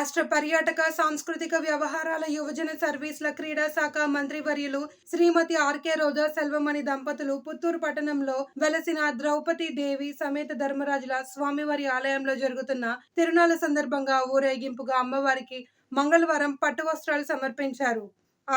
రాష్ట్ర పర్యాటక సాంస్కృతిక వ్యవహారాల యువజన సర్వీసుల క్రీడా శాఖ మంత్రివర్యులు శ్రీమతి ఆర్కే రోజా సెల్వమణి దంపతులు పుత్తూరు పట్టణంలో వెలసిన ద్రౌపది దేవి సమేత ధర్మరాజుల స్వామివారి ఆలయంలో జరుగుతున్న తిరునాళ్ళ సందర్భంగా ఊరేగింపుగా అమ్మవారికి మంగళవారం పట్టు వస్త్రాలు సమర్పించారు.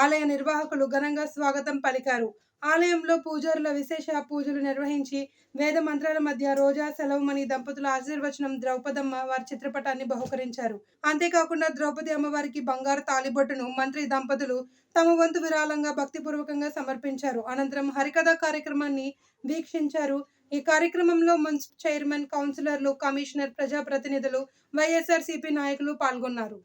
ఆలయ నిర్వాహకులు ఘనంగా స్వాగతం పలికారు. ఆలయంలో పూజారుల విశేష పూజలు నిర్వహించి వేద మంత్రాల మధ్య రోజా సెలవుమణి దంపతుల ఆశీర్వచనం ద్రౌపదమ్మ వారి చిత్రపటాన్ని బహుకరించారు. అంతేకాకుండా ద్రౌపది అమ్మవారికి బంగారు తాలిబొట్టును మంత్రి దంపతులు తమ వంతు విరాళంగా భక్తిపూర్వకంగా సమర్పించారు. అనంతరం హరికథ కార్యక్రమాన్ని వీక్షించారు. ఈ కార్యక్రమంలో మున్సిపల్ చైర్మన్ కౌన్సిలర్లు కమిషనర్ ప్రజాప్రతినిధులు వైఎస్ఆర్సీపీ నాయకులు పాల్గొన్నారు.